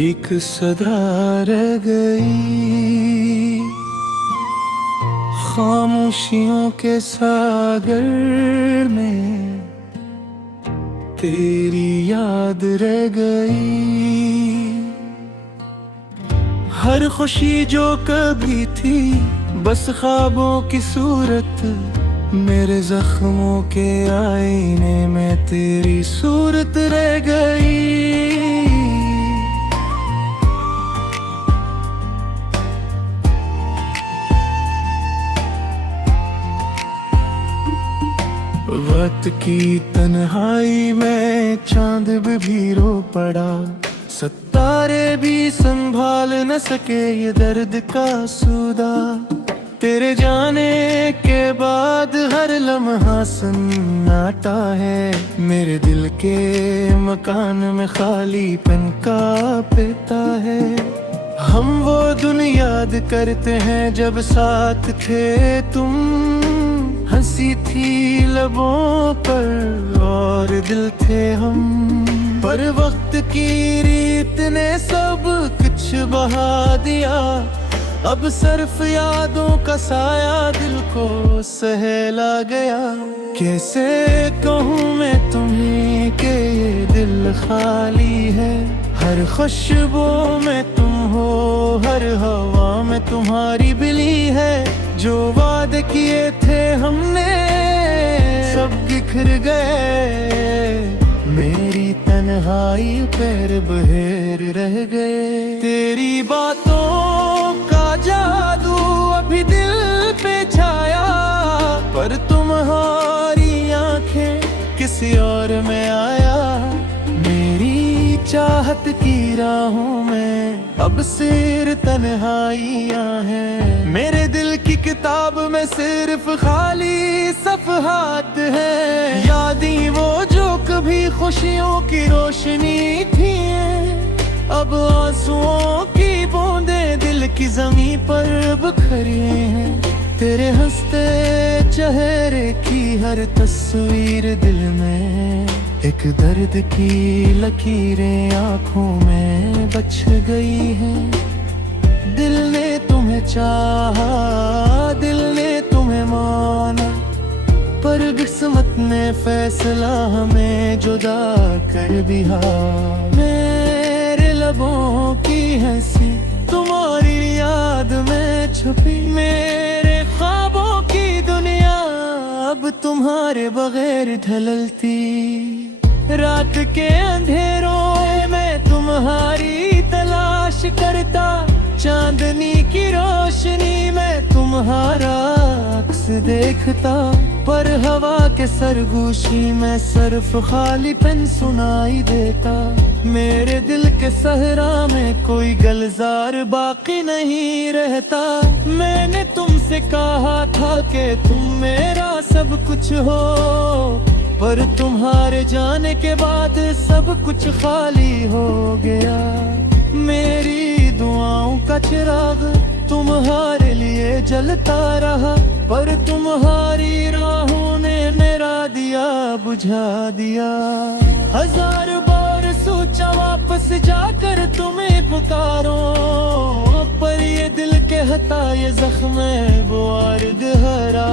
एक सदा रह गई खामोशियों के सागर में, तेरी याद रह गई। हर खुशी जो कभी थी बस ख्वाबों की सूरत, मेरे जख्मों के आईने में तेरी सूरत रह गई। वक्त की तन्हाई में चांद भी रो पड़ा, सितारे भी संभाल न सके ये दर्द का सूदा। तेरे जाने के बाद हर लम्हा सन्नाटा है, मेरे दिल के मकान में खालीपन का पता है। हम वो दिन याद करते हैं जब साथ थे तुम, हंसी थी लबों पर और दिल थे हम। पर वक्त की रीत ने सब कुछ बहा दिया, अब सिर्फ यादों का साया दिल को सहला गया। कैसे कहूँ मैं तुम्हें कि ये दिल खाली है, हर खुशबू में तुम हो, हर हवा में तुम्हारी बिली है। जो वादे किए थे हमने सब बिखर गए, मेरी तन्हाई पैर बहेर रह गए। तेरी बातों का जादू अभी दिल पे छाया, पर तुम्हारी आंखें किसी और में आया। मेरी चाहत की राहों में अब सिर तन्हाइयां हैं, मेरे दिल की किताब में सिर्फ खाली सफ़हात है। यादें वो जो कभी खुशियों की रोशनी थी, अब आंसुओं की बूंदें दिल की ज़मीं पर बिखरी हैं। तेरे हंसते चेहरे की हर तस्वीर दिल में, एक दर्द की लकीरें आँखों में बच गई हैं। दिल ने तुम्हें चाहा, दिल ने तुम्हें माना, पर किस्मत ने फैसला हमें जुदा कर दिया। मेरे लबों की हंसी तुम्हारी याद में छुपी, मेरे ख्वाबों की दुनिया अब तुम्हारे बगैर ढलती। रात के अंधेरों में तुम्हारी तलाश करता, चांदनी की रोशनी में तुम्हारा अक्स देखता। पर हवा के सरगोशी में सिर्फ खालीपन सुनाई देता। मेरे दिल के सहरा में कोई गुलजार बाकी नहीं रहता। मैंने तुमसे कहा था कि तुम मेरा सब कुछ हो, पर तुम्हारे जाने के बाद सब कुछ खाली हो गया। मेरी दुआओं का चिराग तुम्हारे लिए जलता रहा, पर तुम्हारी राहों ने मेरा दिया बुझा दिया। हजार बार सोचा वापस जाकर तुम्हें पुकारो, पर ये दिल के हता ये जख्म वो अर्द हरा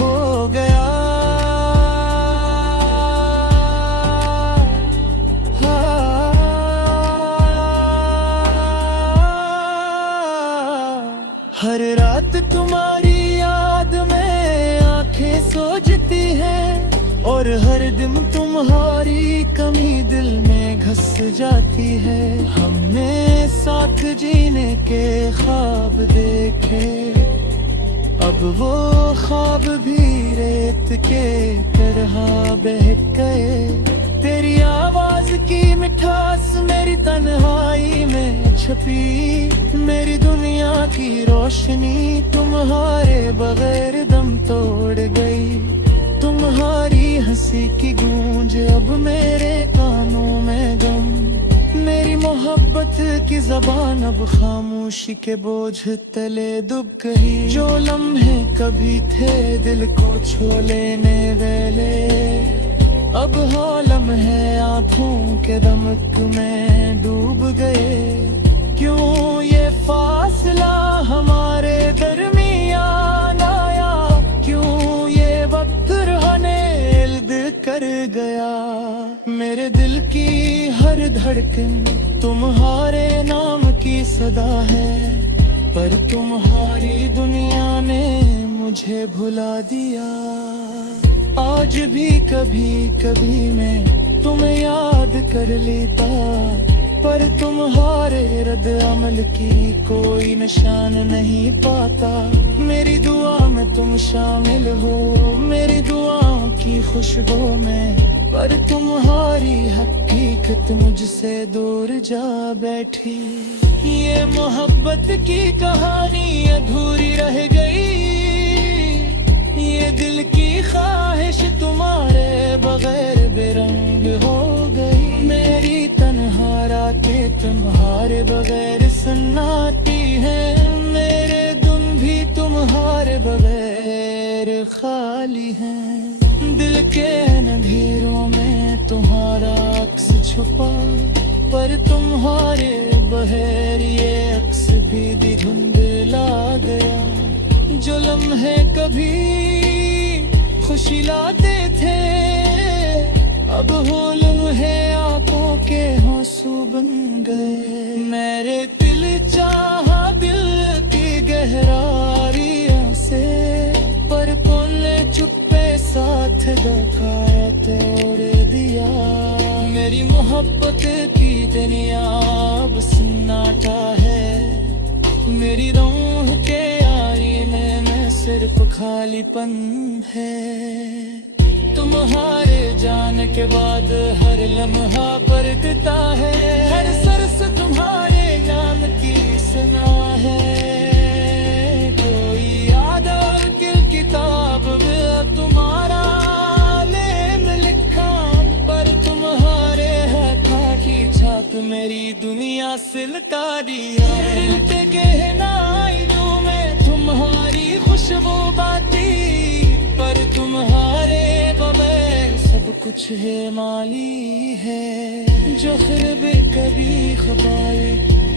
हो गया। हर रात तुम्हारी याद में आंखें सोचती हैं, और हर दिन तुम्हारी कमी दिल में घस जाती है। हमने साथ जीने के ख्वाब देखे, अब वो ख्वाब भी रेत के तरह बह गए। तेरी आवाज की मिठास मेरी तन्हाई में छुपी, मेरी दुनिया की रोशनी तुम्हारे बगैर दम तोड़ गई। तुम्हारी हंसी की गूंज अब मेरे कानों में गम, मेरी मोहब्बत की ज़बान अब खामोशी के बोझ तले डूब गई। जो लम्हे कभी थे दिल को छू लेने वाले, अब हालम है आँखों के दमक में डूब डूब गए। क्यों ये फासला हमारे दरमियान आया, क्यों ये वक्त रहने इल्द कर गया। मेरे दिल की हर धड़कन तुम्हारे नाम की सदा है, पर तुम्हारी दुनिया ने मुझे भुला दिया। आज भी कभी कभी मैं तुम्हें याद कर लेता, पर तुम्हारे रद्द अमल की कोई निशान नहीं पाता। मेरी दुआ में तुम शामिल हो, मेरी दुआओं की खुशबू में, पर तुम्हारी हकीकत मुझसे दूर जा बैठी। ये मोहब्बत की कहानी अधूरी रह गई, ये दिल की ख्वाहिश तुम्हारे बगैर बेरंग हो गई। मेरी तन्हा रातें तुम्हारे बगैर सुनाती हैं, मेरे दिल भी तुम्हारे बगैर खाली हैं। दिल के अंधेरों में तुम्हारा अक्स छुपा, पर तुम्हारे बगैर ये अक्स भी धुंधला गया। जो लम्हे कभी खुशी लाते थे, अब वो लम्हे आंखों के आंसू बन गए। मेरे दिल चाहा दिल की गहराइयों से, पर तूने चुप्पे साथ धोखा तोड़ दिया। मेरी मोहब्बत की दुनिया अब सन्नाटा है, मेरी रूह के आईने में सिर्फ खालीपन है। तुम्हारे जाने के बाद हर लम्हा परतता है, हर सरस तुम्हारे नाम की सुना है। कोई याद की किताब में तुम्हारा नेम लिखा, पर तुम्हारे हाथा की छाप मेरी दुनिया से लटा दिया। दिल के गहराइयों में तुम्हारी खुशबू बाती, पर तुम्हारे बगैर सब कुछ है माली है। जो ख्वाब कभी ख्वाए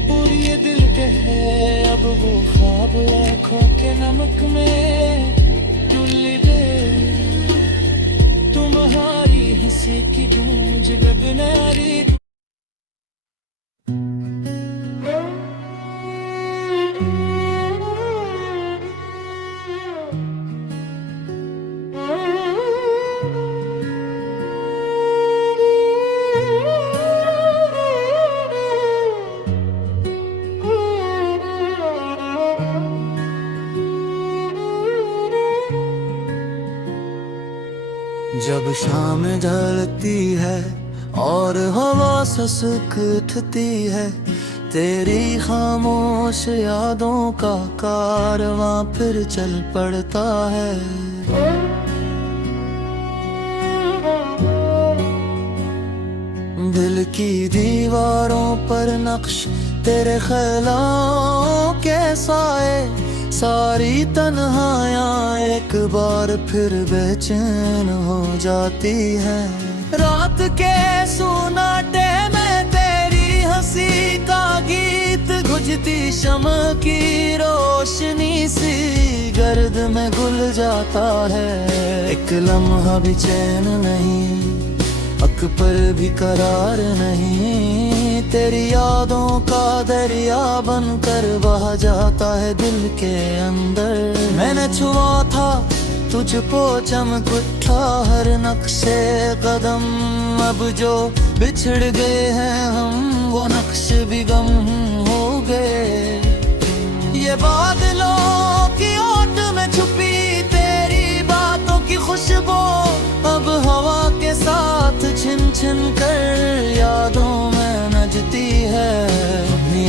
पूरी दिल के है, अब वो ख्वाब आँखों के नमक में डुल गए। तुम्हारी हंसी की गूंज गगनारी जब शाम ढलती है और हवा ससक उठती है, तेरी खामोश यादों का कारवां फिर चल पड़ता है। दिल की दीवारों पर नक्श तेरे ख्यालों के साए, सारी तन्हाइयाँ एक बार फिर बेचैन हो जाती हैं। रात के सुनाटे में तेरी हंसी का गीत, गुजती शम्म की रोशनी सी गर्द में घुल जाता है। एक लम्हा भी चैन नहीं, हक पर भी करार नहीं, तेरी यादों का दरिया बनकर बहा जाता है दिल के अंदर। मैंने छुआ था तुझको चमक उठा हर नक्शे कदम, अब जो बिछड़ गए हैं हम वो नक्श भी गम हो गए। ये बादलों की ओट में छुपी तेरी बातों की खुशबू, अब हवा के साथ छिन छिन कर यादों में नचती है।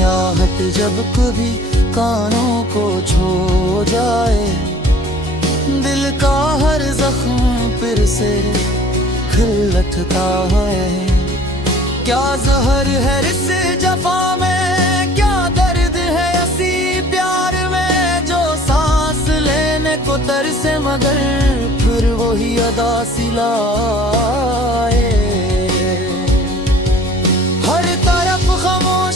आहट जब कभी कानों को छू जाए, दिल का हर जख्म फिर से खिल उठता है। क्या जहर है इस जफा में, क्या दर्द है ऐसी प्यार में, जो सांस लेने को तरसे मगर फिर वही अदा सिलाए। हर तरफ खामोश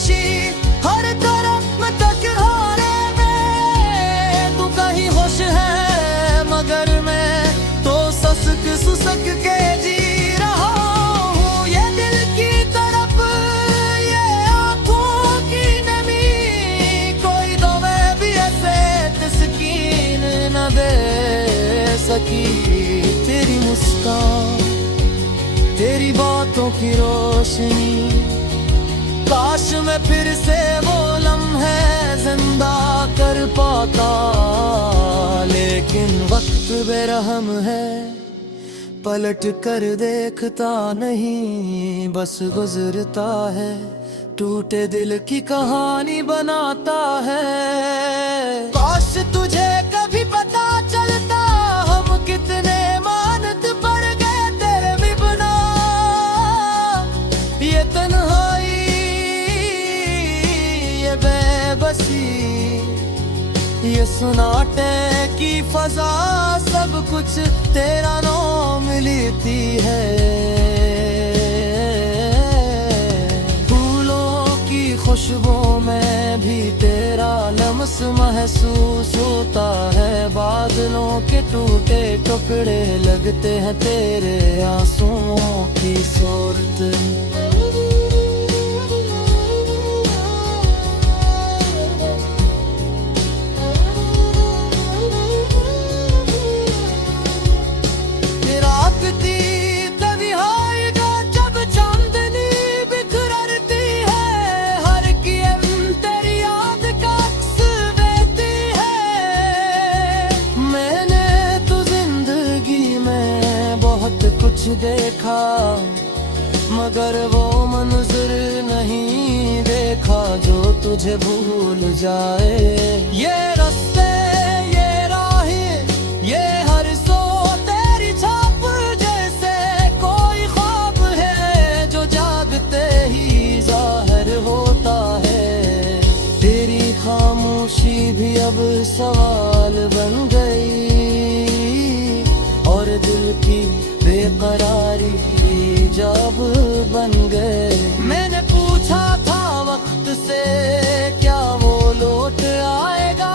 से वो लम्हे जिंदा कर पाता, लेकिन वक्त बेरहम है, पलट कर देखता नहीं, बस गुजरता है, टूटे दिल की कहानी बनाता है। काश तुझे कभी पता चलता हम कितने मानत पड़ गए तेरे बिना। ये तन्हाई, ये बेबसी, ये सुनाटे की फजा, सब कुछ तेरा नाम लेती है। खुशबू में भी तेरा लम्स महसूस होता है, बादलों के टूटे टुकड़े लगते हैं तेरे आंसुओं की सूरत। कुछ देखा मगर वो मंजर नहीं देखा जो तुझे भूल जाए। ये रास्ते, ये राहें, ये हर सो तेरी छाप जैसे कोई ख्वाब है जो जागते ही जाहिर होता है। तेरी खामोशी भी अब सवाल बन गई और दिल की बेकरारी जब बन गए। मैंने पूछा था वक्त से क्या वो लौट आएगा,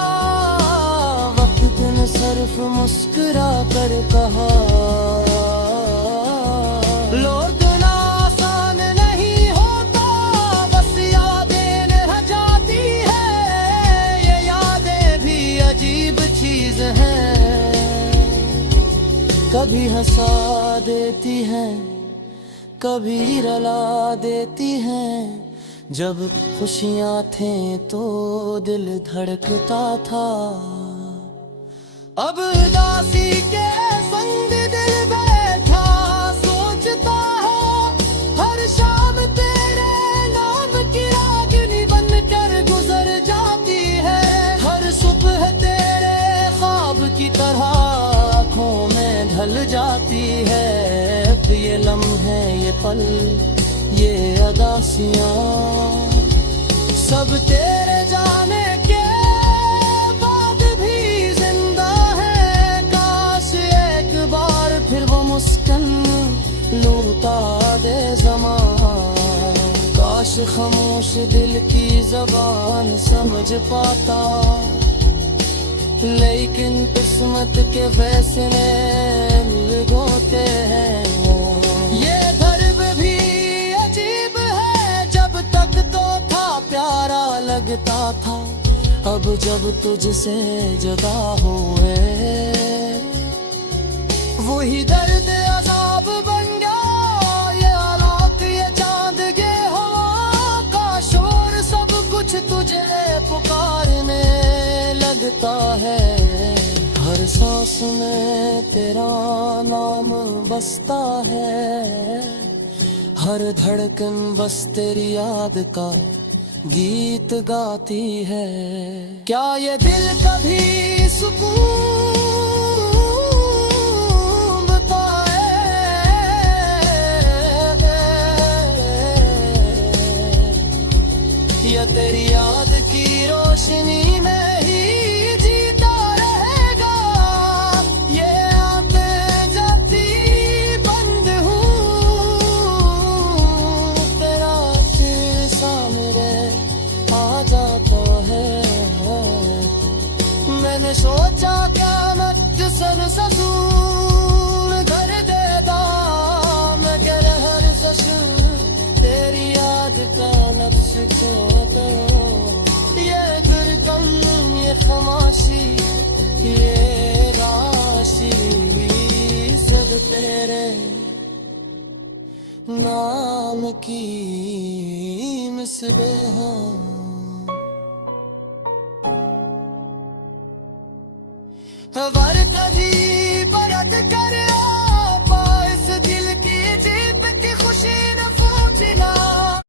वक्त ने सिर्फ मुस्कुरा कर कहा, लौटना आसान नहीं होता, बस यादें रह जाती है। ये यादें भी अजीब चीज हैं, कभी हंसा देती हैं, कभी रुला देती हैं। जब खुशियाँ थे तो दिल धड़कता था, अब उदासी के संग दिल बैठा सोचता है। हर शाम तेरे नाम की रागनी बनकर गुजर जाती है, हर सुबह तेरे ख्वाब की तरह आँखों में ढल जाती है। ये लम्हे, ये पल, ये अदासियाँ सब तेरे जाने के बाद भी जिंदा है। काश एक बार फिर वो मुस्कान लौटा दे ज़मां, काश खामोश दिल की ज़बान समझ पाता, लेकिन किस्मत के फैसले होते हैं। ये दर्द भी अजीब है, जब तक तो था प्यारा लगता था, अब जब तुझसे जुदा हुए वही दर्द अजाब बन गया। ये आलात, ये चांद, ये हवा का शोर, सब कुछ तुझे पुकारने लगता है। हर सांस में तेरा नाम बसता है, हर धड़कन बस तेरी याद का गीत गाती है। क्या ये दिल कभी सुकून बताए, या तेरी याद की रोशनी में सोचा क्या मत सर ससूर घर दे दाम कर हर ससुर तेरी याद का नक्श क्यों करो। ये गुरकम, ये खमाशी, ये राशि सब तेरे नाम की मिसरे हैं। हवारे